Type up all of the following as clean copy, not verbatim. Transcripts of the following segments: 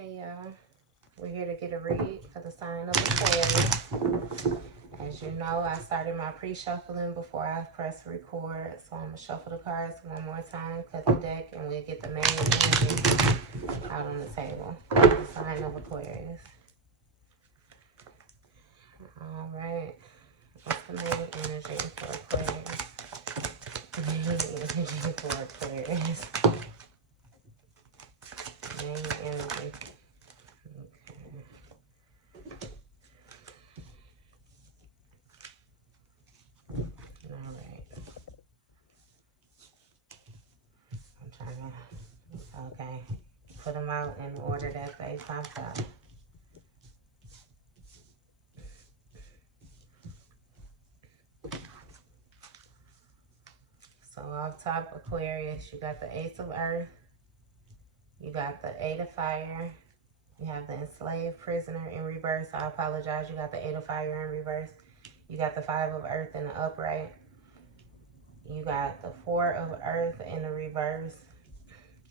Hey y'all, we're here to get a read for the sign of Aquarius. As you know, I started my pre-shuffling before I press record, so I'm gonna shuffle the cards one more time, cut the deck, and we'll get the main energy out on the table. The sign of Aquarius. All right, what's the main energy for Aquarius? Main energy for Aquarius. Main energy. Okay, put them out in order that they popped out. So off top, Aquarius, you got the Ace of Earth, you got the Eight of Fire, you have the Enslaved Prisoner in reverse. I apologize, you got the Eight of Fire in reverse. You got the Five of Earth in the upright. You got the Four of Earth in the reverse.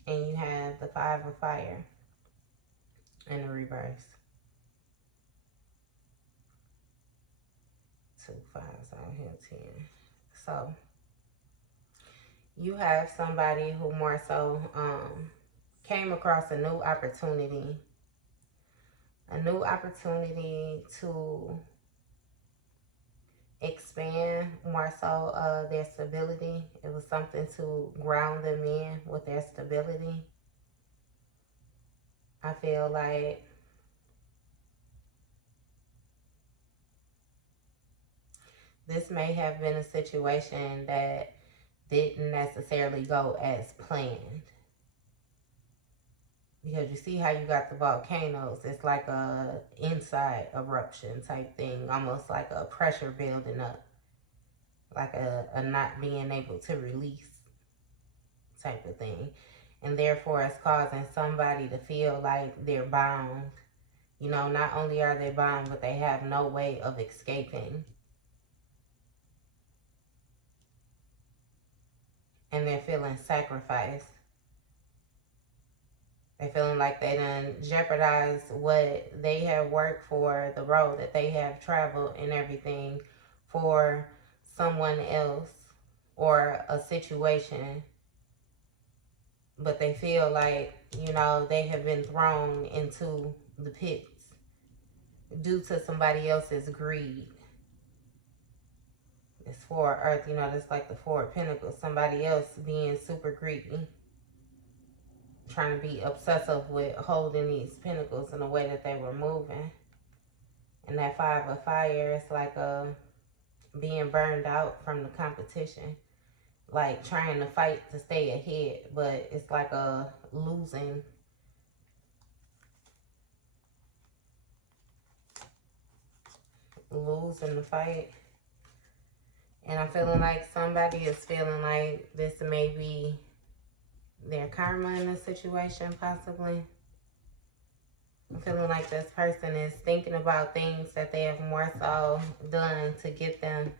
And you have the Five of Fire in the reverse. 2 5s out here, 10. So you have somebody who more so came across a new opportunity to expand more so their stability. It was something to ground them in with their stability. I feel like this may have been a situation that didn't necessarily go as planned. Because you see how you got the volcanoes. It's like a inside eruption type thing. Almost like a pressure building up. Like a not being able to release type of thing. And therefore it's causing somebody to feel like they're bound. You know, not only are they bound, but they have no way of escaping. And they're feeling sacrificed. They're feeling like they done jeopardized what they have worked for, the road that they have traveled and everything for someone else or a situation. But they feel like, you know, they have been thrown into the pits due to somebody else's greed. It's Four of Earth, you know, that's like the Four of Pentacles. Somebody else being super greedy. Trying to be obsessive with holding these pentacles in the way that they were moving. And that Five of Fire is like being burned out from the competition. Like trying to fight to stay ahead, but it's like a losing. Losing the fight. And I'm feeling like somebody is feeling like this may be their karma in this situation, possibly. I'm feeling like this person is thinking about things that they have more so done to get them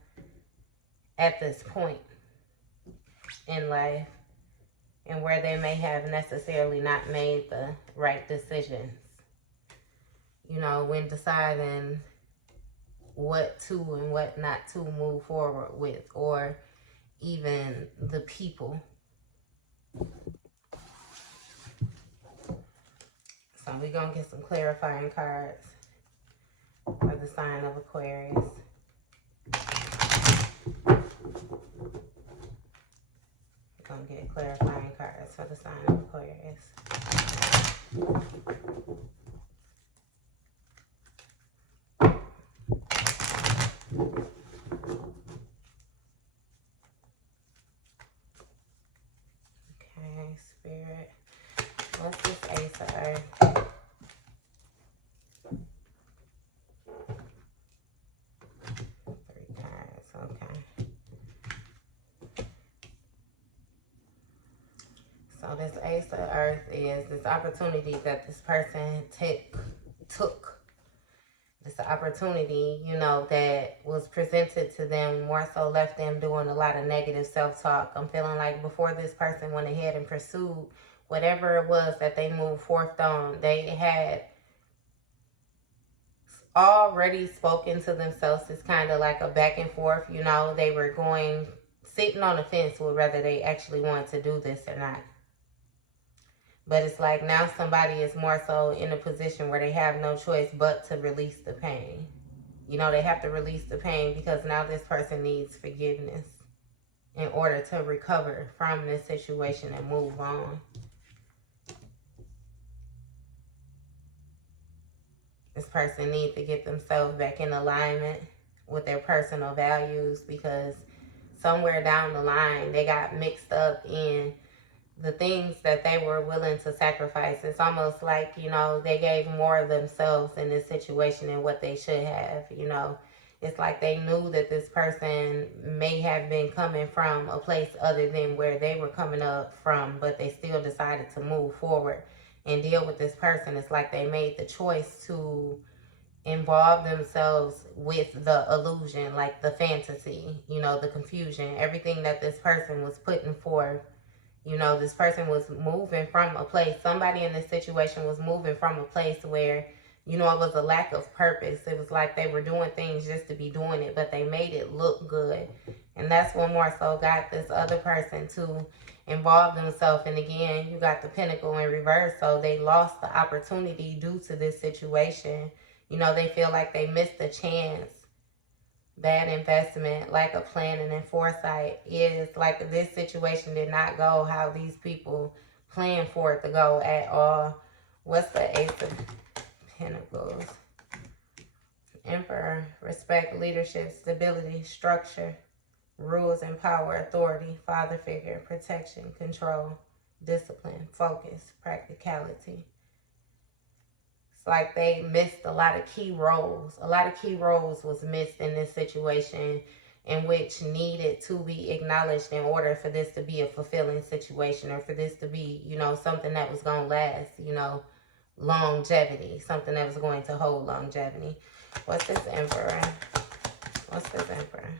at this point in life, and where they may have necessarily not made the right decisions, you know, when deciding what to and what not to move forward with, or even the people. So we're going to get some clarifying cards for the sign of Aquarius. We're going to get clarifying cards for the sign of Aquarius. Okay, Spirit. What's this Ace of Earth? Okay. So this Ace of Earth is this opportunity that this person took. This opportunity, you know, that was presented to them, more so left them doing a lot of negative self-talk. I'm feeling like before this person went ahead and pursued whatever it was that they moved forth on, they had already spoken to themselves. It's kind of like a back and forth, you know. They were sitting on the fence with whether they actually wanted to do this or not. But it's like now somebody is more so in a position where they have no choice but to release the pain. You know, they have to release the pain because now this person needs forgiveness in order to recover from this situation and move on. This person needs to get themselves back in alignment with their personal values, because somewhere down the line they got mixed up in the things that they were willing to sacrifice. It's almost like, you know, they gave more of themselves in this situation than what they should have, you know. It's like they knew that this person may have been coming from a place other than where they were coming up from, but they still decided to move forward and deal with this person. It's like they made the choice to involve themselves with the illusion, like the fantasy, you know, the confusion, everything that this person was putting forth. You know, this person was moving from a place, somebody in this situation was moving from a place where, you know, it was a lack of purpose. It was like they were doing things just to be doing it, but they made it look good. And that's what more so got this other person to involve themselves. And again, you got the Pentacle in reverse, so they lost the opportunity due to this situation. You know, they feel like they missed a chance. Bad investment, lack of planning and foresight. Is like this situation did not go how these people planned for it to go at all. What's the Ace of Pentacles? Emperor, respect, leadership, stability, structure, rules and power, authority, father figure, protection, control, discipline, focus, practicality. Like they missed a lot of key roles. A lot of key roles was missed in this situation, in which needed to be acknowledged in order for this to be a fulfilling situation, or for this to be, you know, something that was going to last, you know, longevity, something that was going to hold longevity. What's this Emperor? What's this Emperor?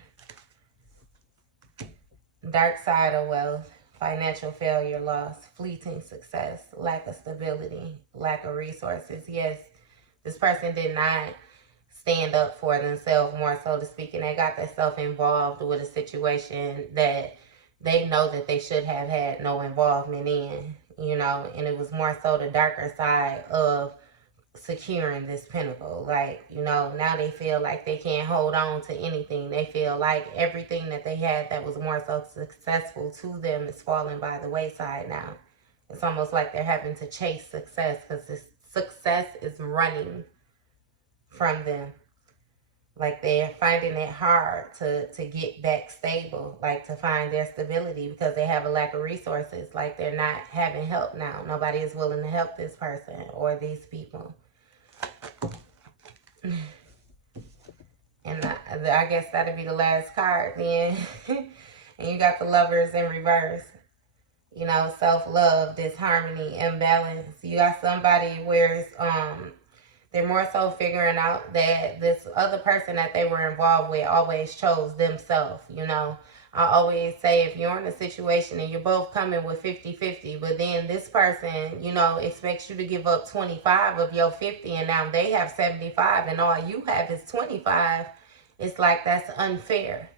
Dark side of wealth. Financial failure, loss, fleeting success, lack of stability, lack of resources. Yes, this person did not stand up for themselves, more so to speak, and they got themselves involved with a situation that they know that they should have had no involvement in, you know, and it was more so the darker side of securing this pinnacle. Like, you know, now they feel like they can't hold on to anything. They feel like everything that they had that was more so successful to them is falling by the wayside now. It's almost like they're having to chase success, because this success is running from them. Like they're finding it hard to get back stable, like to find their stability, because they have a lack of resources. Like they're not having help now. Nobody is willing to help this person or these people. And I guess that'll be the last card then. And you got the Lovers in reverse. You know, self-love, disharmony, imbalance. You got somebody where it's, they're more so figuring out that this other person that they were involved with always chose themselves, you know. I always say, if you're in a situation and you're both coming with 50-50, but then this person, you know, expects you to give up 25 of your 50, and now they have 75 and all you have is 25, it's like that's unfair,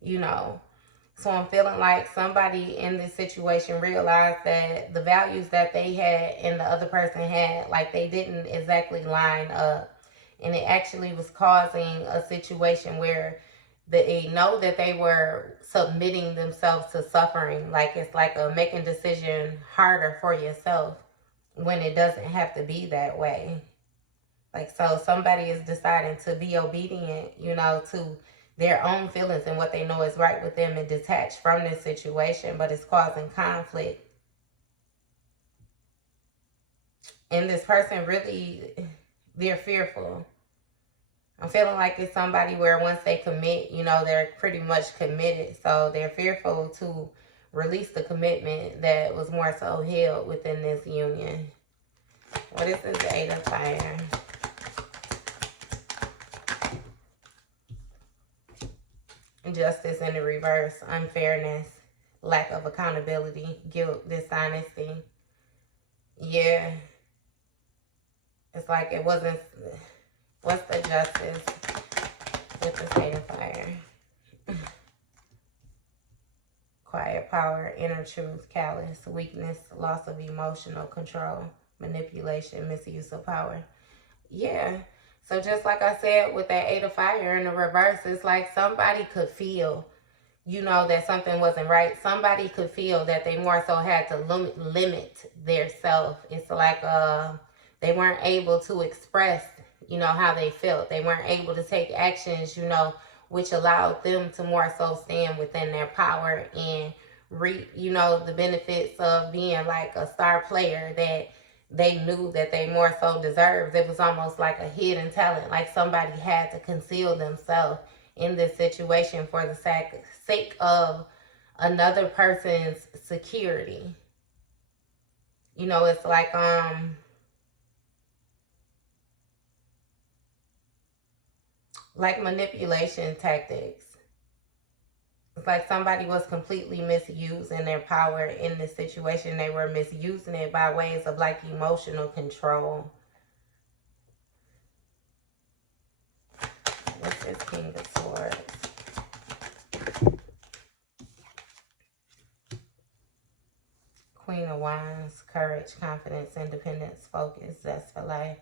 you know. So I'm feeling like somebody in this situation realized that the values that they had and the other person had, like they didn't exactly line up. And it actually was causing a situation where they know that they were submitting themselves to suffering. Like it's like a making decision harder for yourself when it doesn't have to be that way. Like, so somebody is deciding to be obedient, you know, to their own feelings and what they know is right with them and detach from this situation, but it's causing conflict. And this person really, they're fearful. I'm feeling like it's somebody where once they commit, you know, they're pretty much committed. So they're fearful to release the commitment that was more so held within this union. What is this Eight of Fire? Justice in the reverse, unfairness, lack of accountability, guilt, dishonesty. Yeah. It's like it wasn't... What's the justice with the Eight of Fire? Quiet power, inner truth, callous, weakness, loss of emotional control, manipulation, misuse of power. Yeah. So just like I said with that Eight of Fire in the reverse, it's like somebody could feel, you know, that something wasn't right. Somebody could feel that they more so had to limit their self. It's like they weren't able to express, you know, how they felt. They weren't able to take actions, you know, which allowed them to more so stand within their power and reap, you know, the benefits of being like a star player that they knew that they more so deserved. It was almost like a hidden talent, like somebody had to conceal themselves in this situation for the sake of another person's security. You know, it's like manipulation tactics. It's like somebody was completely misusing their power in this situation. They were misusing it by ways of like emotional control. What's this King of Swords? Queen of Wands, courage, confidence, independence, focus, zest for life.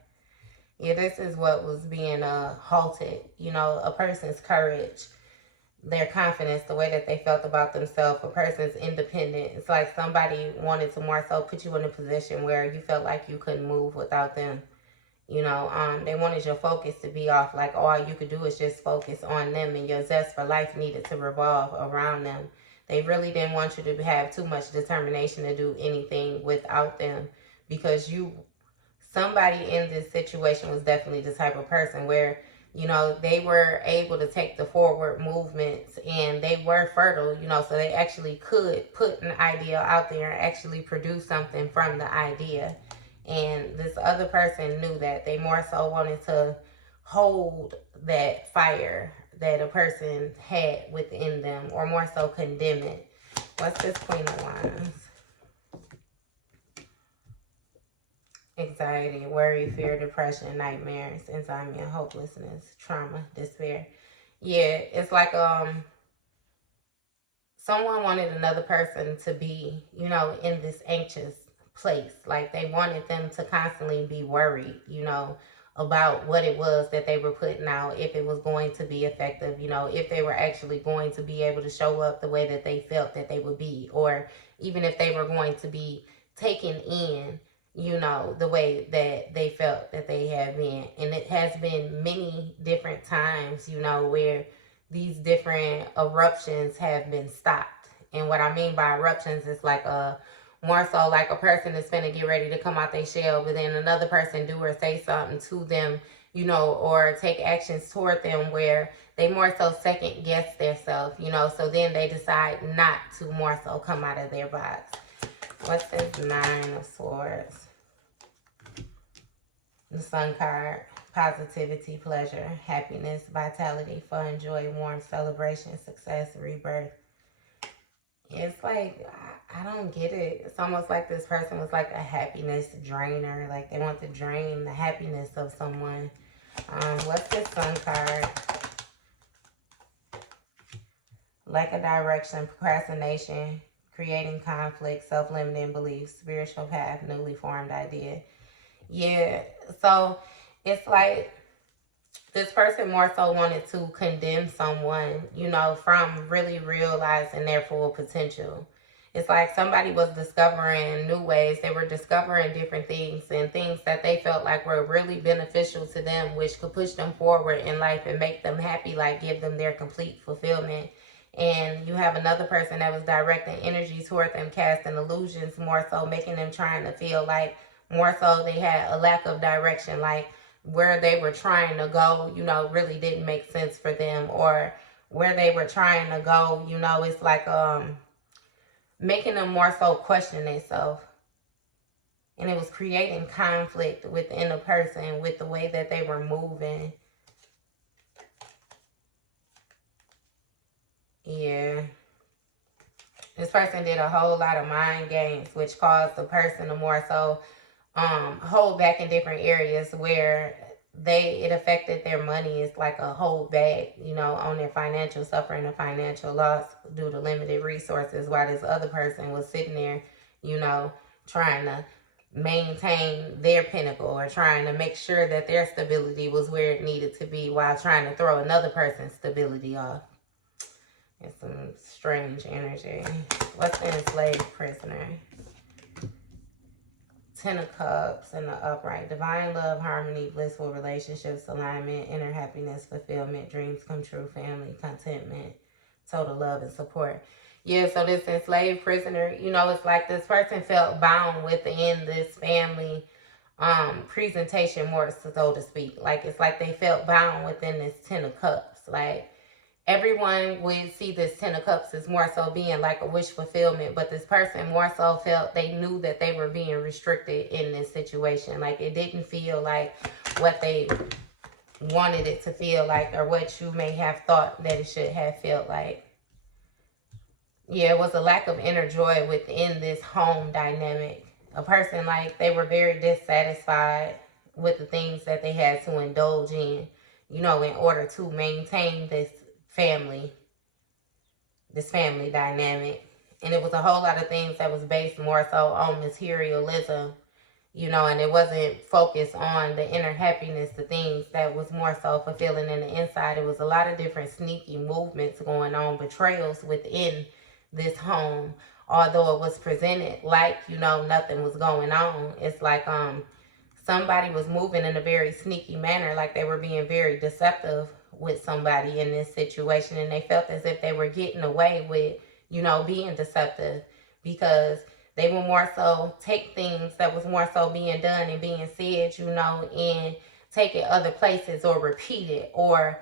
Yeah, this is what was being halted. You know, a person's courage, their confidence, the way that they felt about themselves, a person's independence. It's like somebody wanted to more so put you in a position where you felt like you couldn't move without them. You know, they wanted your focus to be off, like all you could do is just focus on them, and your zest for life needed to revolve around them. They really didn't want you to have too much determination to do anything without them, because somebody in this situation was definitely the type of person where, you know, they were able to take the forward movements and they were fertile, you know, so they actually could put an idea out there and actually produce something from the idea. And this other person knew that. They more so wanted to hold that fire that a person had within them, or more so condemn it. What's this Queen of Wands? Anxiety, worry, fear, depression, nightmares, insomnia, hopelessness, trauma, despair. Yeah, it's like someone wanted another person to be, you know, in this anxious place. Like they wanted them to constantly be worried, you know, about what it was that they were putting out, if it was going to be effective, you know, if they were actually going to be able to show up the way that they felt that they would be, or even if they were going to be taken in, you know, the way that they felt that they had been. And it has been many different times, you know, where these different eruptions have been stopped. And what I mean by eruptions is like more so like a person is finna get ready to come out their shell, but then another person do or say something to them, you know, or take actions toward them where they more so second guess themselves, you know, so then they decide not to more so come out of their box. What's this Nine of Swords? The Sun card. Positivity, pleasure, happiness, vitality, fun, joy, warmth, celebration, success, rebirth. It's like, I don't get it. It's almost like this person was like a happiness drainer. Like they want to drain the happiness of someone. What's this Sun card? Lack of direction, procrastination, creating conflict, self-limiting beliefs, spiritual path, newly formed idea. Yeah, so it's like this person more so wanted to condemn someone, you know, from really realizing their full potential. It's like somebody was discovering new ways. They were discovering different things and things that they felt like were really beneficial to them, which could push them forward in life and make them happy, like give them their complete fulfillment. And you have another person that was directing energy toward them, casting illusions, more so making them trying to feel like more so they had a lack of direction, like where they were trying to go, you know, really didn't make sense for them, or where they were trying to go, you know, it's like making them more so question themselves. And it was creating conflict within a person with the way that they were moving. Yeah. This person did a whole lot of mind games, which caused the person to more so hold back in different areas where it affected their money. It's like a hold back, you know, on their financial, suffering a financial loss due to limited resources, while this other person was sitting there, you know, trying to maintain their pinnacle or trying to make sure that their stability was where it needed to be while trying to throw another person's stability off. It's some strange energy. What's the enslaved prisoner? Ten of Cups in the upright. Divine love, harmony, blissful relationships, alignment, inner happiness, fulfillment, dreams come true, family, contentment, total love and support. Yeah, so this enslaved prisoner, you know, it's like this person felt bound within this family presentation, more so to speak. Like, it's like they felt bound within this Ten of Cups. Like, everyone would see this Ten of Cups as more so being like a wish fulfillment, but this person more so felt they knew that they were being restricted in this situation. Like, it didn't feel like what they wanted it to feel like, or what you may have thought that it should have felt like. Yeah, it was a lack of inner joy within this home dynamic. A person, like, they were very dissatisfied with the things that they had to indulge in, you know, in order to maintain this family dynamic. And it was a whole lot of things that was based more so on materialism, you know, and it wasn't focused on the inner happiness, the things that was more so fulfilling in the inside. It was a lot of different sneaky movements going on, betrayals within this home. Although it was presented like, you know, nothing was going on, it's like somebody was moving in a very sneaky manner, like they were being very deceptive with somebody in this situation, and they felt as if they were getting away with, you know, being deceptive, because they will more so take things that was more so being done and being said, you know, and take it other places or repeat it, or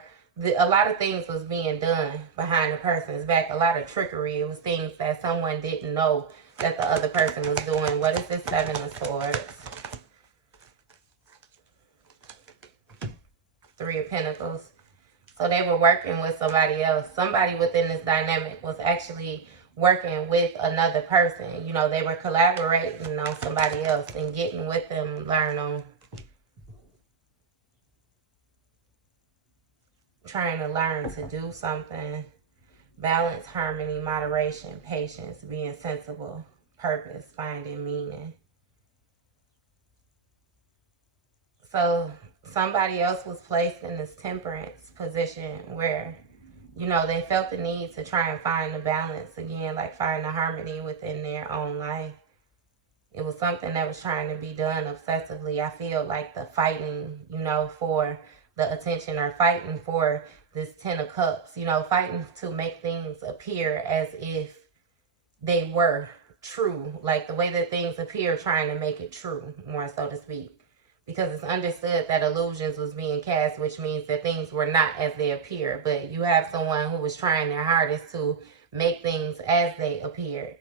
a lot of things was being done behind the person's back, a lot of trickery. It was things that someone didn't know that the other person was doing. What is this Seven of Swords? Three of Pentacles. So they were working with somebody else. Somebody within this dynamic was actually working with another person. You know, they were collaborating on somebody else and getting with them, learn on, trying to learn to do something. Balance, harmony, moderation, patience, being sensible, purpose, finding meaning. So somebody else was placed in this temperance position where, you know, they felt the need to try and find the balance again, like find the harmony within their own life. It was something that was trying to be done obsessively. I feel like the fighting, you know, for the attention, or fighting for this Ten of Cups, you know, fighting to make things appear as if they were true, like the way that things appear, trying to make it true, more so to speak. Because it's understood that illusions was being cast, which means that things were not as they appear. But you have someone who was trying their hardest to make things as they appeared.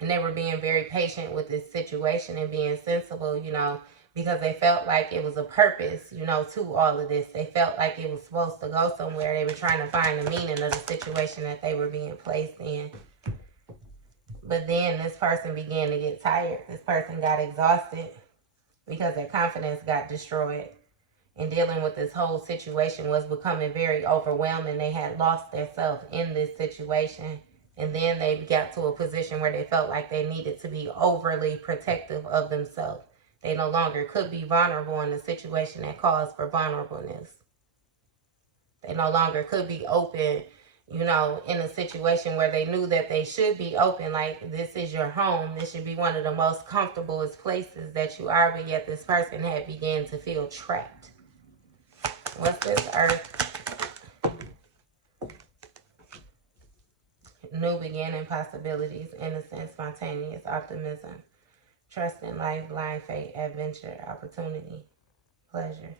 And they were being very patient with this situation and being sensible, you know, because they felt like it was a purpose, you know, to all of this. They felt like it was supposed to go somewhere. They were trying to find the meaning of the situation that they were being placed in. But then this person began to get tired. This person got exhausted because their confidence got destroyed. And dealing with this whole situation was becoming very overwhelming. They had lost themselves in this situation. And then they got to a position where they felt like they needed to be overly protective of themselves. They no longer could be vulnerable in a situation that calls for vulnerableness. They no longer could be open, you know, in a situation where they knew that they should be open. Like, this is your home. This should be one of the most comfortablest places that you are. But yet this person had begun to feel trapped. What's this Earth? New beginning, possibilities, innocence, spontaneous optimism, trust in life, blind faith, adventure, opportunity, pleasure.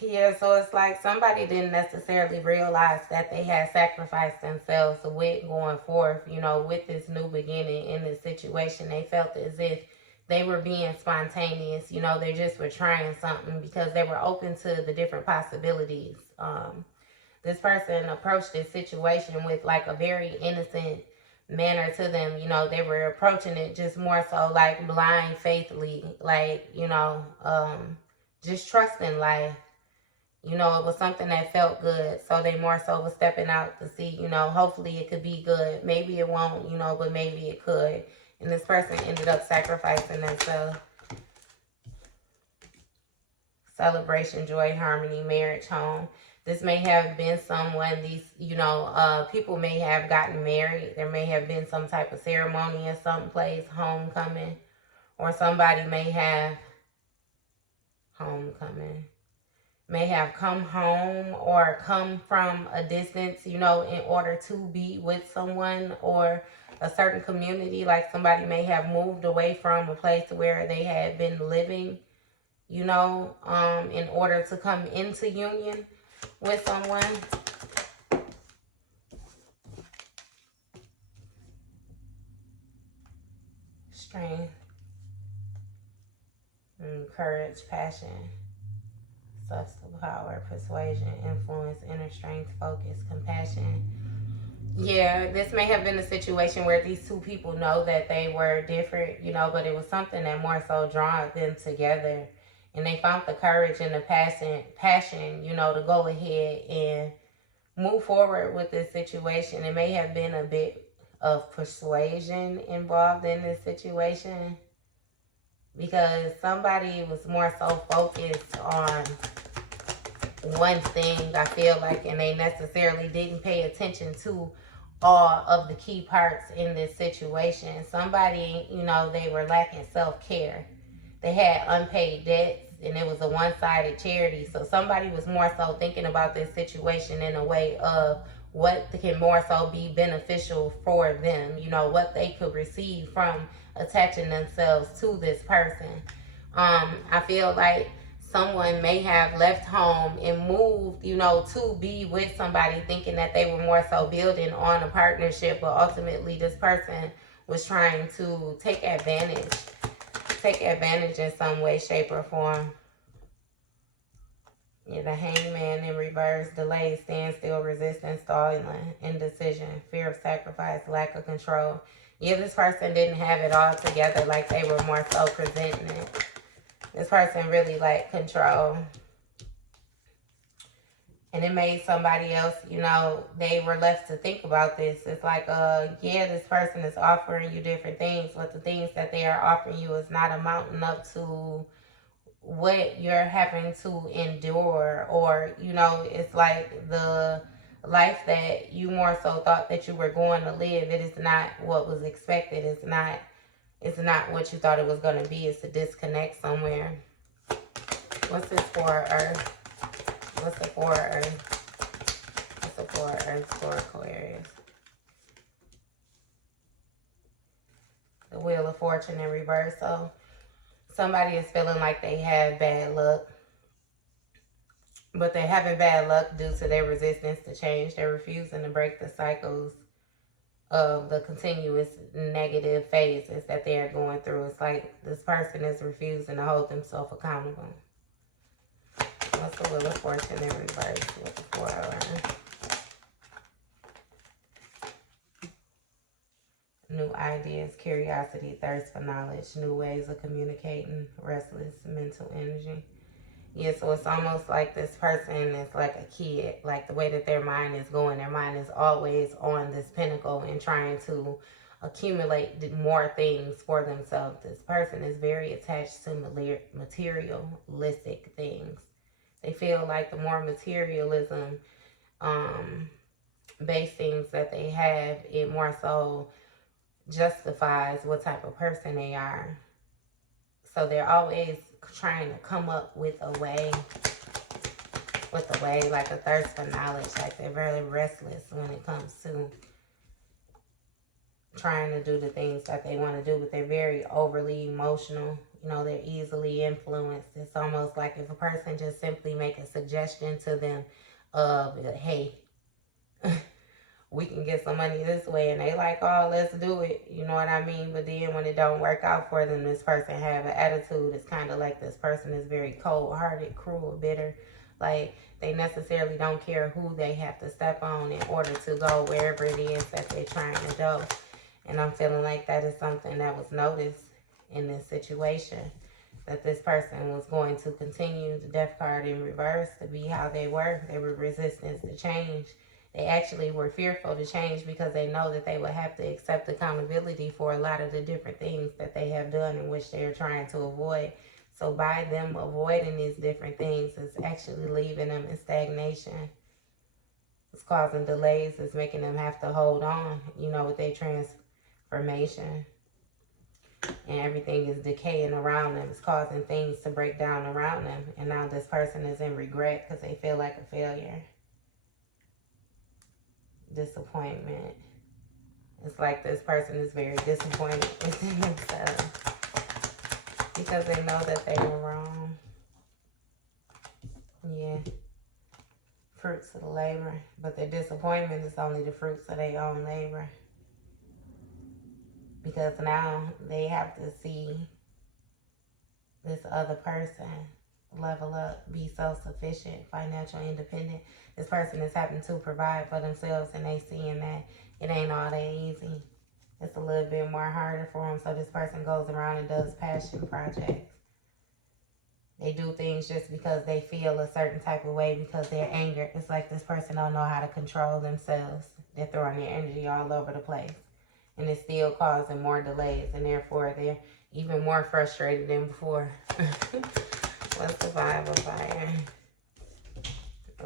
Yeah, so it's like somebody didn't necessarily realize that they had sacrificed themselves with going forth, you know, with this new beginning in this situation. They felt as if they were being spontaneous, you know, they just were trying something because they were open to the different possibilities. This person approached this situation with like a very innocent manner to them. You know, they were approaching it just more so like blind faithfully, like, you know, just trusting life. You know, it was something that felt good. So they more so was stepping out to see, you know, hopefully it could be good. Maybe it won't, you know, but maybe it could. And this person ended up sacrificing themselves. Celebration, joy, harmony, marriage, home. This may have been someone, these, you know, people may have gotten married. There may have been some type of ceremony in some place, homecoming. Or somebody may have homecoming. May have come home or come from a distance, you know, in order to be with someone or a certain community. Like somebody may have moved away from a place where they had been living, you know, in order to come into union with someone. Strength, courage, passion, substance, power, persuasion, influence, inner strength, focus, compassion. Yeah, this may have been a situation where these two people know that they were different, you know, but it was something that more so drawn them together. And they found the courage and the passion, you know, to go ahead and move forward with this situation. It may have been a bit of persuasion involved in this situation because somebody was more so focused on one thing, I feel like, and they necessarily didn't pay attention to all of the key parts in this situation. Somebody, you know, they were lacking self-care. They had unpaid debts, and it was a one-sided charity. So somebody was more so thinking about this situation in a way of what can more so be beneficial for them, you know, what they could receive from attaching themselves to this person. I feel like someone may have left home and moved, you know, to be with somebody thinking that they were more so building on a partnership, but ultimately this person was trying to take advantage in some way, shape, or form. Yeah, the hangman in reverse, delay, standstill, resistance, stalling, indecision, fear of sacrifice, lack of control. Yeah, this person didn't have it all together, like they were more so presenting it. This person really liked control. And it made somebody else, you know, they were left to think about this. It's like, yeah, this person is offering you different things, but the things that they are offering you is not amounting up to what you're having to endure. Or, you know, it's like the life that you more so thought that you were going to live, it is not what was expected. It's not what you thought it was going to be. It's a disconnect somewhere. What's this for, Earth? What's the for Earth? What's the for Earth for Aquarius? The Wheel of Fortune in reverse. So somebody is feeling like they have bad luck. But they're having bad luck due to their resistance to change. They're refusing to break the cycles of the continuous negative phases that they are going through. It's like this person is refusing to hold themselves accountable. What's the Wheel of Fortune in reverse? What's the forerunner? New ideas, curiosity, thirst for knowledge, new ways of communicating, restless mental energy. Yeah, so it's almost like this person is like a kid. Like the way that their mind is going, their mind is always on this pinnacle and trying to accumulate more things for themselves. This person is very attached to materialistic things. They feel like the more materialism based things that they have, it more so justifies what type of person they are. So they're always trying to come up with a way, like a thirst for knowledge. Like they're very restless when it comes to trying to do the things that they want to do, but they're very overly emotional. You know, they're easily influenced. It's almost like if a person just simply make a suggestion to them of, hey, we can get some money this way, and they like, oh, let's do it. You know what I mean? But then when it don't work out for them, this person have an attitude. It's kind of like this person is very cold-hearted, cruel, bitter. Like they necessarily don't care who they have to step on in order to go wherever it is that they're trying to go. And I'm feeling like that is something that was noticed in this situation, that this person was going to continue the death card in reverse to be how they were. They were resistant to change. They actually were fearful to change because they know that they would have to accept accountability for a lot of the different things that they have done in which they're trying to avoid. So by them avoiding these different things, it's actually leaving them in stagnation. It's causing delays. It's making them have to hold on, you know, with their transformation. And everything is decaying around them. It's causing things to break down around them. And now this person is in regret because they feel like a failure. Disappointment. It's like this person is very disappointed within themselves because they know that they were wrong. Yeah. Fruits of the labor. But their disappointment is only the fruits of their own labor. Because now they have to see this other person level up, be self-sufficient, financial independent. This person is having to provide for themselves, and they seeing that it ain't all that easy. It's a little bit more harder for them. So this person goes around and does passion projects. They do things just because they feel a certain type of way because they're angry. It's like this person don't know how to control themselves. They're throwing their energy all over the place. And it's still causing more delays. And therefore, they're even more frustrated than before. What's the vibe of fire?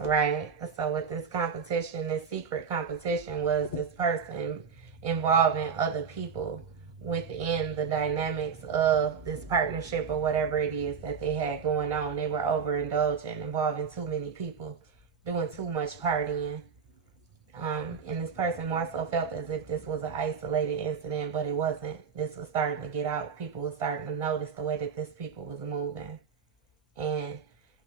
Right. So with this competition, this secret competition was this person involving other people within the dynamics of this partnership or whatever it is that they had going on. They were overindulging, involving too many people, doing too much partying. And this person more so felt as if this was an isolated incident, but it wasn't. This was starting to get out. People were starting to notice the way that this people was moving. And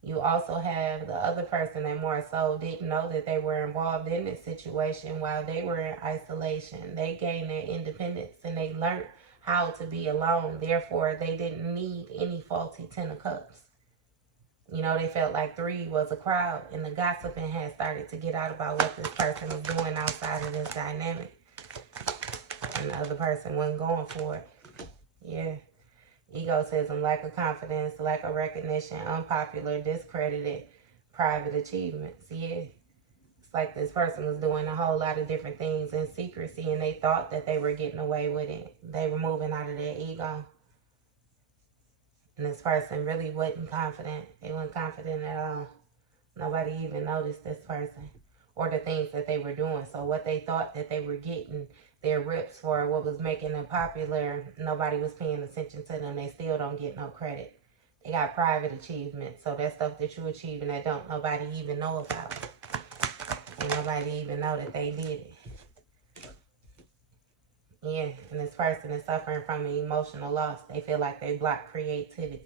you also have the other person that more so didn't know that they were involved in this situation while they were in isolation. They gained their independence and they learned how to be alone. Therefore, they didn't need any faulty 10 of cups. You know, they felt like 3 was a crowd, and the gossiping had started to get out about what this person was doing outside of this dynamic. And the other person wasn't going for it. Yeah. Egotism, lack of confidence, lack of recognition, unpopular, discredited, private achievements. Yeah. It's like this person was doing a whole lot of different things in secrecy, and they thought that they were getting away with it. They were moving out of their ego. And this person really wasn't confident. They weren't confident at all. Nobody even noticed this person or the things that they were doing. So what they thought that they were getting their rips for, what was making them popular, nobody was paying attention to them. They still don't get no credit. They got private achievements. So that stuff that you achieving that don't nobody even know about. And nobody even know that they did it. Yeah, and this person is suffering from an emotional loss. They feel like they block creatively.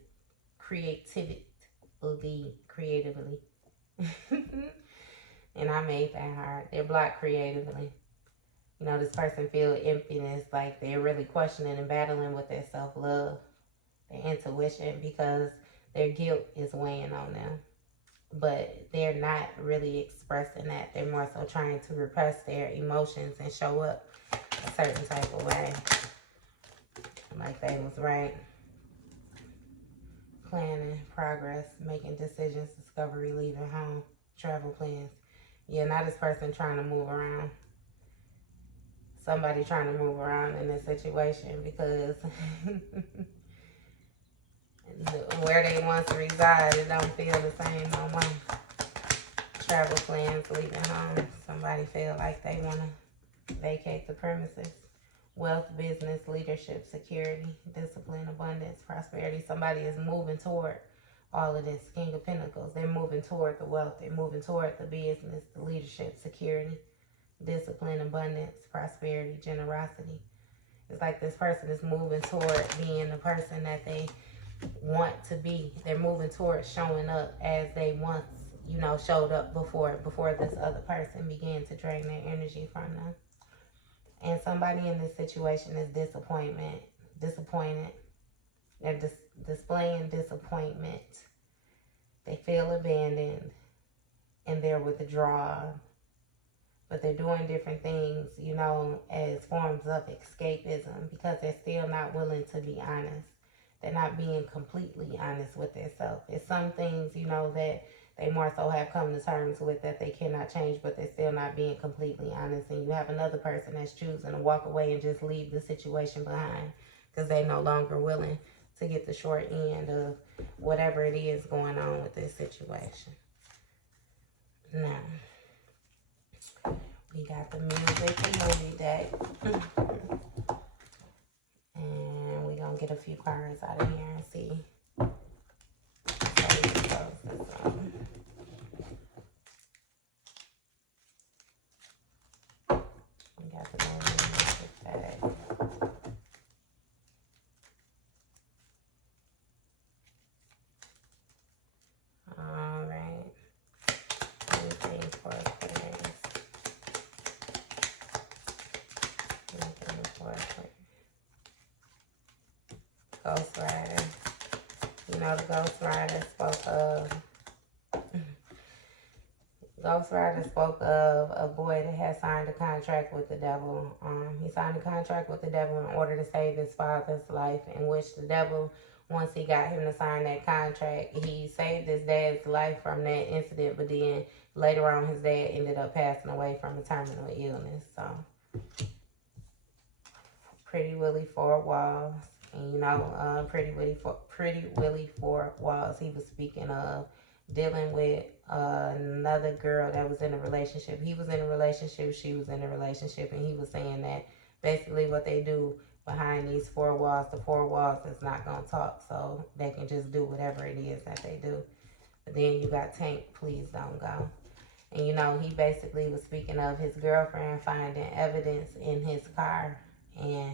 And I made that hard. They're blocked creatively. You know, this person feels emptiness, like they're really questioning and battling with their self-love, their intuition, because their guilt is weighing on them. But they're not really expressing that. They're more so trying to repress their emotions and show up a certain type of way. Like they was right. Planning, progress, making decisions, discovery, leaving home, travel plans. Yeah, now this person trying to move around. Somebody trying to move around in this situation because where they once reside, it don't feel the same no more. Travel plans, leaving home. Somebody feel like they want to vacate the premises. Wealth, business, leadership, security, discipline, abundance, prosperity. Somebody is moving toward all of this. King of Pentacles. They're moving toward the wealth. They're moving toward the business, the leadership, security, discipline, abundance, prosperity, generosity. It's like this person is moving toward being the person that they want to be. They're moving toward showing up as they once, you know, showed up before this other person began to drain their energy from them. And somebody in this situation is disappointed. They're displaying disappointment. They feel abandoned and they're withdrawn. but they're doing different things, you know, as forms of escapism because they're still not willing to be honest. They're not being completely honest with themselves. It's some things, you know, that they more so have come to terms with that they cannot change, but they're still not being completely honest. And you have another person that's choosing to walk away and just leave the situation behind because they're no longer willing to get the short end of whatever it is going on with this situation. Now, we got the music and movie deck. And we're going to get a few cards out of here and see. We got the music deck. Alright. Anything for Aquarius. Anything for Aquarius. Ghost Rider. You know, the Ghost Rider spoke of a boy that had signed a contract with the devil. He signed a contract with the devil in order to save his father's life, in which the devil, once he got him to sign that contract, he saved his dad's life from that incident, but then later on his dad ended up passing away from a terminal illness. So, Pretty Willie Four Walls. And you know, Pretty Willie Four Walls, he was speaking of dealing with another girl that was in a relationship. He was in a relationship, she was in a relationship, and he was saying that basically what they do behind these four walls, the four walls is not going to talk, so they can just do whatever it is that they do. But then you got Tank, Please Don't Go. And you know, he basically was speaking of his girlfriend finding evidence in his car and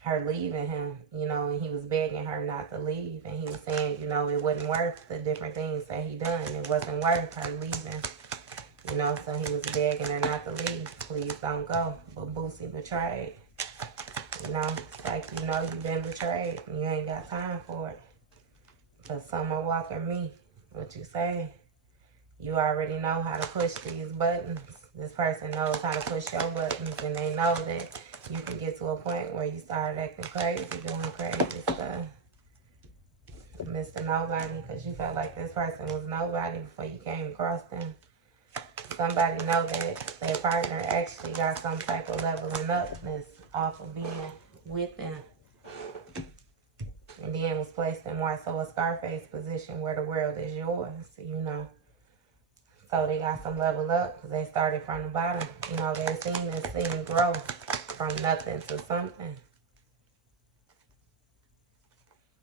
her leaving him, you know, and he was begging her not to leave, and he was saying, you know, it wasn't worth the different things that he done. It wasn't worth her leaving, you know, so he was begging her not to leave. Please don't go. But Boosie betrayed, you know, it's like, you know, you've been betrayed and you ain't got time for it. But Summer Walker, me, what you say? You already know how to push these buttons. This person knows how to push your buttons, and they know that you can get to a point where you start acting crazy, doing crazy stuff. Mr. Nobody, because you felt like this person was nobody before you came across them. Somebody know that their partner actually got some type of leveling upness off of being with them. And then was placed in more so a Scarface position where the world is yours, you know. So they got some level up because they started from the bottom. You know, they've seen this thing grow from nothing to something.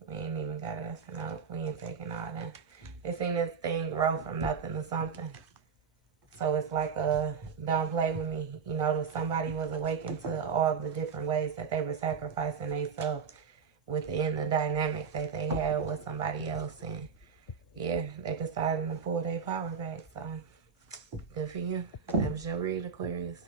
We ain't even got us. No, we ain't taking all that. They seen this thing grow from nothing to something. So it's like don't play with me. You know, that somebody was awakened to all the different ways that they were sacrificing themselves within the dynamic that they had with somebody else. And yeah, they decided to pull their power back. So good for you. That was your read, Aquarius.